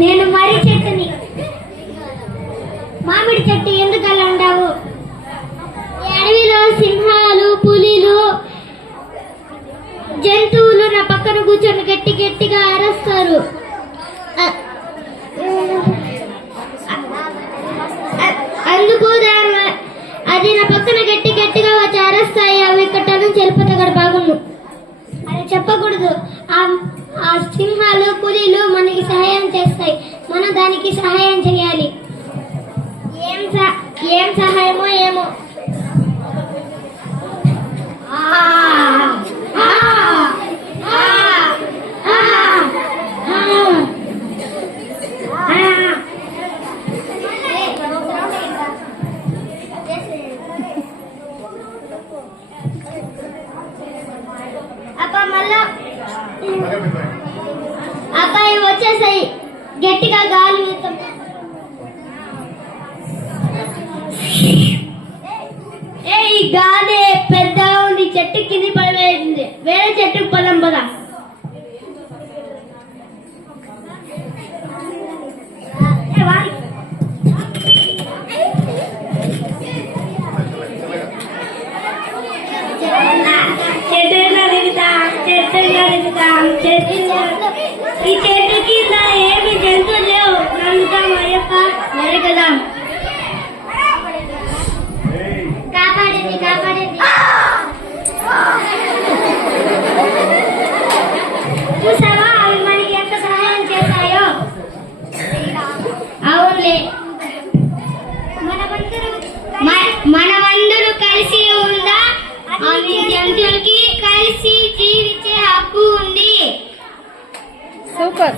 నేను మర్రి చెట్టుని మామిడి చెట్టు ఎందుకు అలా ఉండవు? అడవిలో సింహాలు పులిలు జంతువులు నా పక్కన కూర్చొని గట్టి గట్టిగా అరస్తారు. అందుకు అది నా పక్కన గట్టి గట్టిగా వచ్చి అరస్తాయి. అవి ఇక్కడ నుంచి అక్కడ బాగుండు. అది చెప్పకూడదు. ఆ ఆ సింహాలు పులిలు మనకి చేస్తాయి మనం దానికి సహాయం చేయాలి. ఏం ఏం సహాయమో ఏమో. అబ్బాయి వచ్చేసాయి. గట్టిగా గాలి వీస్తాం ఏ ఈ గాలి పెద్దగా ఉంది చెట్టు కింది పడిపోయింది వేరే చెట్టుకు పదం. పదా చెట్టు నరుగుతాం చెట్టు నరుగుతాం చెట్టు ఈ మనమందరూ కలిసి ఉందా? అన్ని జంతువులకి కలిసి జీవించే హక్కు ఉంది. సూపర్.